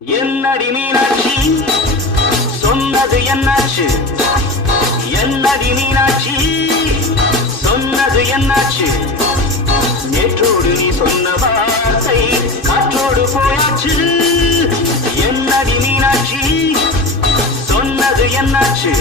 என்னடி மீனாட்சி சொன்னது என்னாச்சு? என்னடி மீனாட்சி சொன்னது என்னாச்சு? நேற்றோடு நீ சொன்ன வார்த்தை காற்றோடு போயாச்சு. என்னடி மீனாட்சி சொன்னது என்னாச்சு?